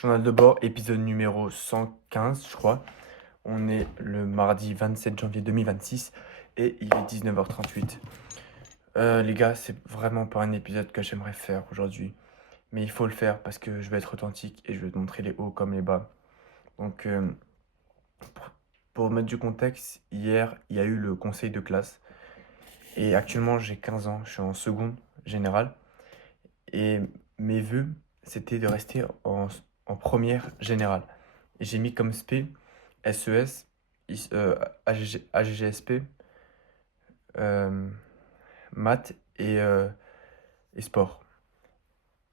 Journal de bord, épisode numéro 115, je crois. On est le mardi 27 janvier 2026 et il est 19h38. Les gars, c'est vraiment pas un épisode que j'aimerais faire aujourd'hui. Mais il faut le faire parce que je veux être authentique et je veux te montrer les hauts comme les bas. Donc, pour, pour mettre du contexte, hier, il y a eu le conseil de classe. Et actuellement, j'ai 15 ans, je suis en seconde générale. Et mes vœux, c'était de rester en première générale. Et j'ai mis comme spé SES, AGGSP, euh, maths et sport.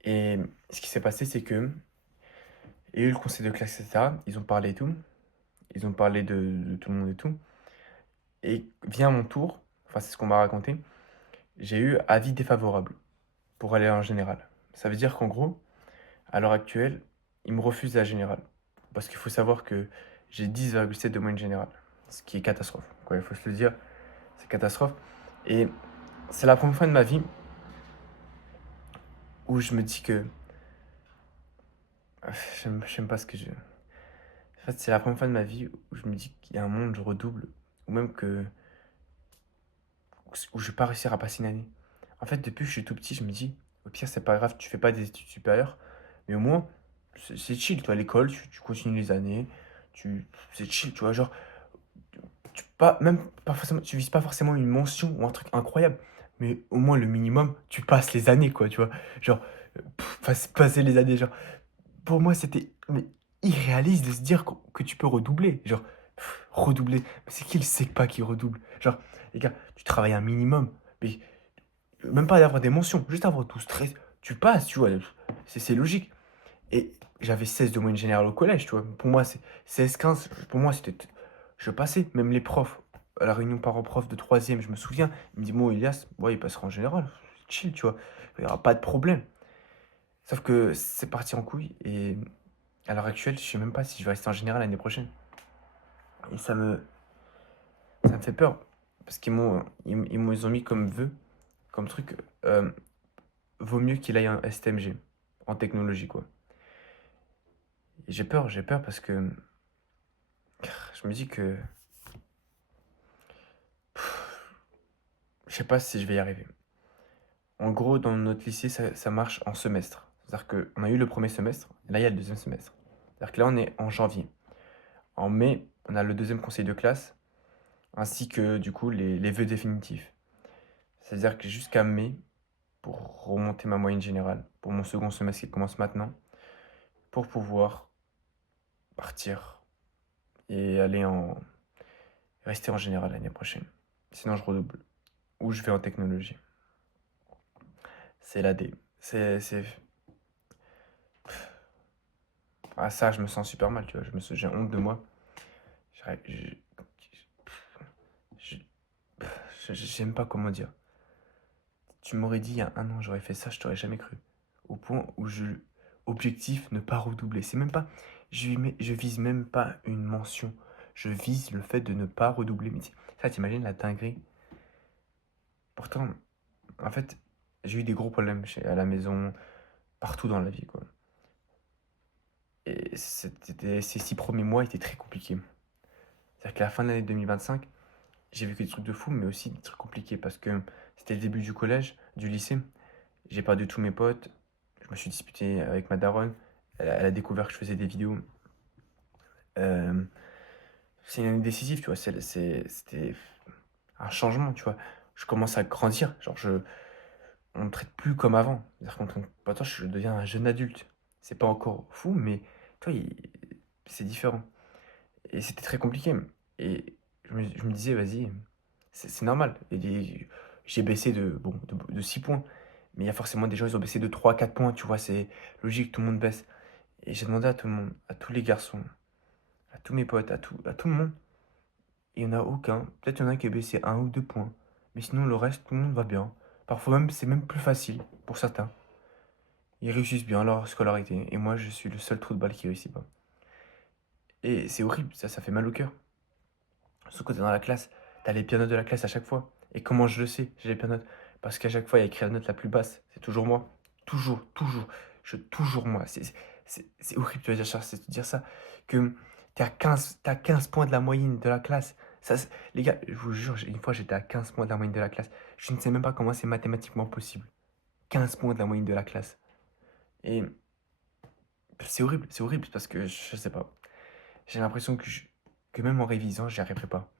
Et ce qui s'est passé, c'est que il y a eu le conseil de classe, etc. Ils ont parlé et tout. Ils ont parlé de tout le monde et tout. Et vient mon tour, enfin c'est ce qu'on m'a raconté, j'ai eu avis défavorable pour aller en général. Ça veut dire qu'en gros, à l'heure actuelle, ils me refusent la générale. Parce qu'il faut savoir que j'ai 10,7 de moyenne générale. Ce qui est catastrophe. Quoi, il faut se le dire, c'est catastrophe. Et c'est la première fois de ma vie où je me dis que. J'aime pas ce que je. En fait, c'est la première fois de ma vie où je me dis qu'il y a un monde, je redouble. Ou même que. Où je vais pas réussir à passer une année. En fait, depuis que je suis tout petit, je me dis, au pire, c'est pas grave, tu fais pas des études supérieures. Mais au moins, c'est chill, toi, à l'école, tu continues les années. C'est chill, tu vois, genre. Même pas forcément, tu vises pas forcément une mention ou un truc incroyable, mais au moins le minimum, tu passes les années, quoi, tu vois. Genre, passer les années, genre, pour moi, c'était mais irréaliste de se dire que tu peux redoubler. Genre, redoubler. Mais c'est qui le sait pas qui redouble? Genre, les gars, tu travailles un minimum, mais même pas d'avoir des mentions, juste avoir tout stress. Tu passes, tu vois, c'est logique. Et j'avais 16 de moyenne générale au collège, tu vois. Pour moi, c'est 16-15, pour moi, c'était. Je passais, même les profs, à la réunion parents-prof de troisième, je me souviens, ils me disent, bon, Elias, ouais, il passera en général, chill, tu vois. Il n'y aura pas de problème. Sauf que c'est parti en couille, et à l'heure actuelle, je sais même pas si je vais rester en général l'année prochaine. Et ça me fait peur, parce ils ont mis comme vœu, comme truc, euh, vaut mieux qu'il aille en STMG, en technologie, quoi. Et j'ai peur parce que je me dis que je sais pas si je vais y arriver. En gros, dans notre lycée, ça marche en semestre. C'est-à-dire qu'on a eu le premier semestre, et là, il y a le deuxième semestre. C'est-à-dire que là, on est en janvier. En mai, on a le deuxième conseil de classe, ainsi que, du coup, les vœux définitifs. C'est-à-dire que jusqu'à mai, pour remonter ma moyenne générale, pour mon second semestre qui commence maintenant, pour pouvoir partir et rester en général l'année prochaine. Sinon, je redouble. Ou je vais en technologie. C'est la D. C'est. Ah, ça, je me sens super mal, tu vois. J'ai honte de moi. J'arrive- je- J'aime pas comment dire. Tu m'aurais dit il y a un an, j'aurais fait ça, je t'aurais jamais cru. Au point où objectif, ne pas redoubler. C'est même pas. Je vise même pas une mention. Je vise le fait de ne pas redoubler. Mais ça, t'imagines la dinguerie. Pourtant, en fait, j'ai eu des gros problèmes à la maison, partout dans la vie, quoi. Et ces 6 premiers mois étaient très compliqués. C'est-à-dire qu'à la fin de l'année 2025, j'ai vécu des trucs de fou, mais aussi des trucs compliqués parce que c'était le début du collège, du lycée. J'ai perdu tous mes potes. Je me suis disputé avec ma daronne. Elle a découvert que je faisais des vidéos. Euh, c'est une année décisive, tu vois. C'était un changement, tu vois. Je commence à grandir. Genre, on ne me traite plus comme avant. C'est-à-dire qu'on traite pas toi, je deviens un jeune adulte. C'est pas encore fou, mais toi, c'est différent. Et c'était très compliqué. Et je me disais, vas-y, c'est normal. J'ai baissé de 6 points. Mais il y a forcément des gens, ils ont baissé de 3 4 points, tu vois, c'est logique, tout le monde baisse. Et j'ai demandé à tout le monde, à tous les garçons, à tous mes potes, à tout le monde. Et il n'y en a aucun. Peut-être il y en a un qui a baissé 1 ou 2 points. Mais sinon, le reste, tout le monde va bien. Parfois même, c'est même plus facile pour certains. Ils réussissent bien leur scolarité. Et moi, je suis le seul trou de balle qui réussit pas. Et c'est horrible, ça fait mal au cœur. Sauf que t'es dans la classe, t'as les pires notes de la classe à chaque fois. Et comment je le sais, j'ai les pires notes? Parce qu'à chaque fois, il y a écrit la note la plus basse. C'est toujours moi. Toujours, toujours. Toujours moi. C'est horrible, tu vas dire ça, c'est te dire ça, que tu 15 points de la moyenne de la classe. Ça, les gars, je vous jure, une fois, j'étais à 15 points de la moyenne de la classe. Je ne sais même pas comment c'est mathématiquement possible. 15 points de la moyenne de la classe. Et c'est horrible parce que je sais pas. J'ai l'impression que même en révisant, j'y arriverai pas.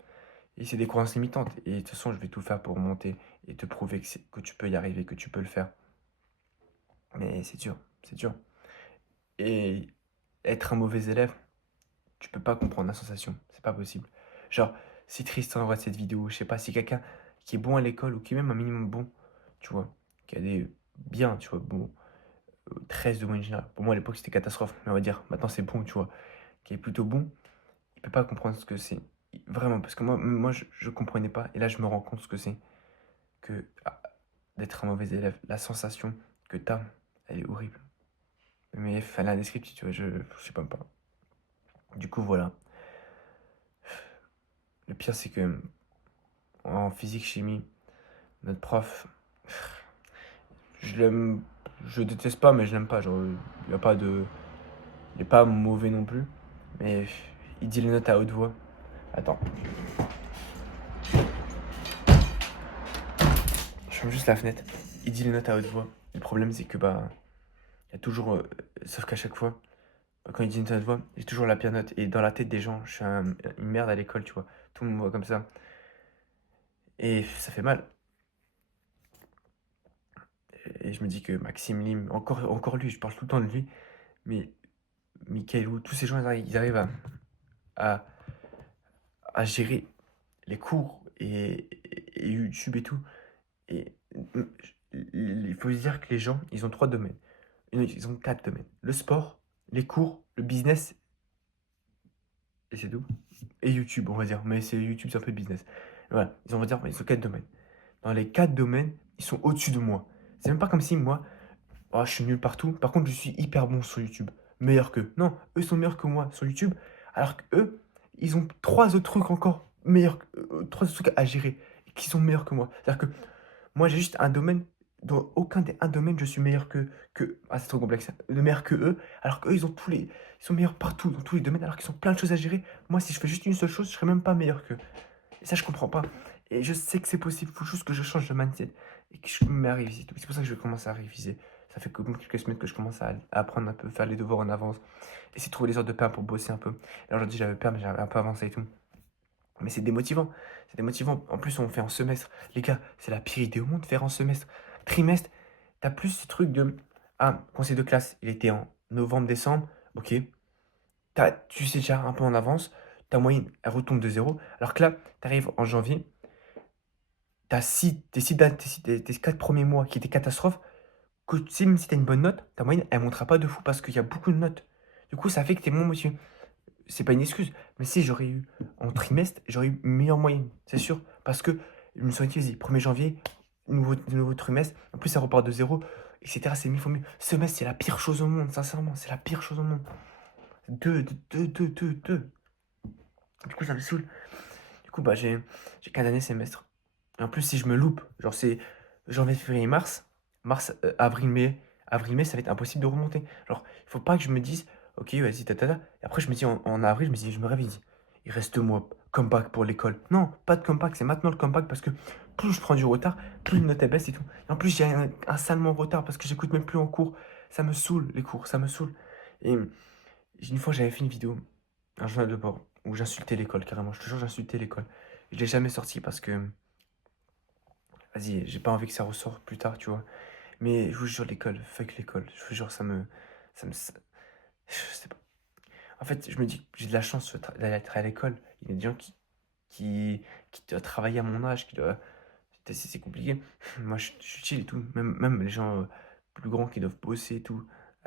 Et c'est des croyances limitantes. Et de toute façon, je vais tout faire pour monter et te prouver que tu peux y arriver, que tu peux le faire. Mais c'est dur, c'est dur. Et être un mauvais élève, tu peux pas comprendre la sensation. C'est pas possible. Genre, si Tristan voit cette vidéo, je sais pas, si quelqu'un qui est bon à l'école ou qui est même un minimum bon, tu vois, qui a des bien, tu vois, bon, 13 de moyenne générale. Pour moi, à l'époque, c'était catastrophe. Mais on va dire, maintenant, c'est bon, tu vois, qui est plutôt bon, il peut pas comprendre ce que c'est. Vraiment, parce que moi je comprenais pas. Et là, je me rends compte ce que c'est que d'être un mauvais élève. La sensation que t'as, elle est horrible. Mais elle est indescriptible, tu vois, je sais pas. Du coup, voilà. Le pire, c'est que en physique-chimie, notre prof, je l'aime, je déteste pas, mais je l'aime pas. Genre, il y a pas de. Il est pas mauvais non plus. Mais il dit les notes à haute voix. Attends, je ferme juste la fenêtre. Il dit les notes à haute voix. Le problème, c'est que, bah, il y a toujours. Sauf qu'à chaque fois, quand il dit une note à haute voix, j'ai toujours la pire note. Et dans la tête des gens, je suis une merde à l'école, tu vois. Tout le monde me voit comme ça. Et ça fait mal. Et je me dis que Maxime Lim, encore lui, je parle tout le temps de lui, mais Michael Wu, tous ces gens, ils arrivent à, à gérer les cours et YouTube et tout. Et il faut se dire que les gens, ils ont 3 domaines. Ils ont 4 domaines. Le sport, les cours, le business, et c'est tout. Et YouTube, on va dire. Mais c'est YouTube, c'est un peu de business. Voilà, on va dire, ils ont 4 domaines. Dans les 4 domaines, ils sont au-dessus de moi. C'est même pas comme si moi, oh, je suis nul partout. Par contre, je suis hyper bon sur YouTube. Meilleur qu'eux. Non, eux sont meilleurs que moi sur YouTube. Alors qu'eux, ils ont 3 autres trucs encore meilleurs, 3 autres trucs à gérer. Qui sont meilleurs que moi. C'est-à-dire que moi, j'ai juste un domaine. Dans aucun des un domaine, je suis meilleur ah, c'est trop complexe. De meilleur que eux. Alors qu'eux, ils sont meilleurs partout, dans tous les domaines. Alors qu'ils ont plein de choses à gérer. Moi, si je fais juste une seule chose, je serais même pas meilleur qu'eux. Et ça, je comprends pas. Et je sais que c'est possible. Il faut juste que je change de mindset. Et que je me mette à réviser. C'est pour ça que je vais commencer à réviser. Ça fait comme quelques semaines que je commence à apprendre un peu, faire les devoirs en avance. Essayer de trouver les heures de pain pour bosser un peu. Là, aujourd'hui, j'avais peur, mais j'avais un peu avancé et tout. Mais c'est démotivant. C'est démotivant. En plus, on fait en semestre. Les gars, c'est la pire idée au monde de faire en semestre. Trimestre, t'as plus ce truc de. Ah, conseil de classe, il était en novembre-décembre. Ok. Tu sais déjà un peu en avance. Ta moyenne, elle retombe de zéro. Alors que là, t'arrives en janvier. Tes 4 premiers mois qui étaient catastrophes. Que tu sais, même si t'as une bonne note, ta moyenne, elle montera pas de fou parce qu'il y a beaucoup de notes. Du coup, ça fait que t'es moins motivé. C'est pas une excuse, mais si j'aurais eu en trimestre, j'aurais eu une meilleure moyenne, c'est sûr. Parce que je me suis dit, vas-y, 1er janvier, nouveau trimestre, en plus ça repart de zéro, etc. C'est mille fois mieux. Semestre, c'est la pire chose au monde, sincèrement, c'est la pire chose au monde. Deux. Du coup, ça me saoule. Du coup, bah, j'ai qu'un dernier semestre. Et en plus, si je me loupe, genre c'est janvier, février, mars, avril, mai, ça va être impossible de remonter. Genre, il faut pas que je me dise, ok, vas-y, tata. Et après, je me dis en avril, je me réveille, il reste 2 mois, comeback pour l'école. Non, pas de comeback, c'est maintenant le comeback parce que plus je prends du retard, plus une note elle baisse et tout. Et en plus, j'ai un salement retard parce que j'écoute même plus en cours. Ça me saoule, les cours, ça me saoule. Et une fois, j'avais fait une vidéo, un journal de bord, où j'insultais l'école, carrément. Je te jure, j'insultais l'école. Je l'ai jamais sorti parce que, vas-y, j'ai pas envie que ça ressorte plus tard, tu vois. Mais je vous jure, l'école, fuck l'école. Je vous jure, je sais pas. En fait, je me dis que j'ai de la chance d'aller être à l'école. Il y a des gens qui, qui doivent travailler à mon âge, qui doivent. C'est compliqué. Moi, je suis chill et tout. Même les gens plus grands qui doivent bosser et tout.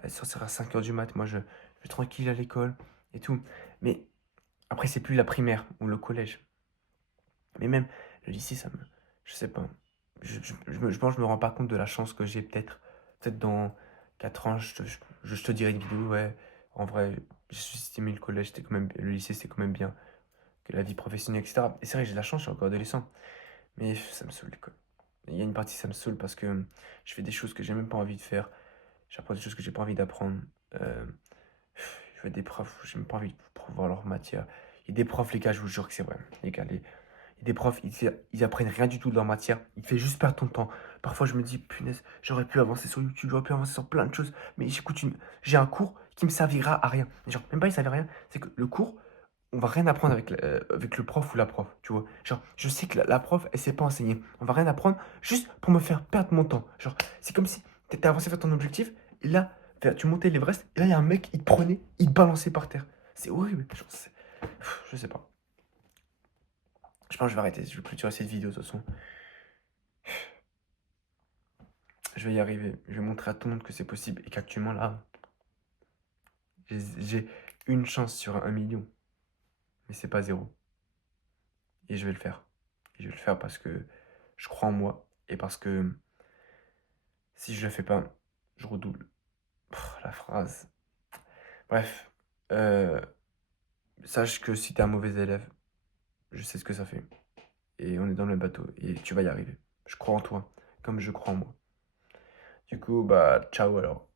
Sortir à 5 h du mat. Moi, je vais tranquille à l'école et tout. Mais après, c'est plus la primaire ou le collège. Mais même le lycée, je sais pas. Je pense que je me rends pas compte de la chance que j'ai peut-être. Peut-être dans 4 ans, je te dirai une vidéo, ouais. En vrai, j'ai sous-estimé le collège, le lycée, c'était quand même bien. Que la vie professionnelle, etc. Et c'est vrai que j'ai de la chance, je suis encore adolescent. Mais ça me saoule l'école. Il y a une partie, ça me saoule parce que je fais des choses que j'ai même pas envie de faire. J'apprends des choses que j'ai pas envie d'apprendre. Euh, Je veux des profs, j'ai même pas envie de voir leur matière. Il y a des profs, les gars, je vous jure que c'est vrai. Les gars, il y a des profs, ils apprennent rien du tout de leur matière. Ils te font juste perdre ton temps. Parfois, je me dis, punaise, j'aurais pu avancer sur YouTube, j'aurais pu avancer sur plein de choses. Mais j'ai un cours qui me servira à rien. Genre, même pas il servira à rien. C'est que le cours, on va rien apprendre avec le prof ou la prof, tu vois. Genre, je sais que la prof, elle sait pas enseigner. On va rien apprendre juste pour me faire perdre mon temps. Genre, c'est comme si tu étais avancé vers ton objectif, et là, tu montais l'Everest, et là, il y a un mec, il te prenait, il te balançait par terre. C'est horrible. Genre, je sais pas. Je pense que je vais arrêter. Je vais clôturer cette vidéo, de toute façon. Je vais y arriver. Je vais montrer à tout le monde que c'est possible et qu'actuellement, là, j'ai une chance sur 1 million. Mais c'est pas zéro. Et je vais le faire. Et je vais le faire parce que je crois en moi. Et parce que si je le fais pas, je redouble. La phrase. Bref. euh, Sache que si t'es un mauvais élève, je sais ce que ça fait. Et on est dans le bateau. Et tu vas y arriver. Je crois en toi. Comme je crois en moi. Du coup, bah, ciao alors.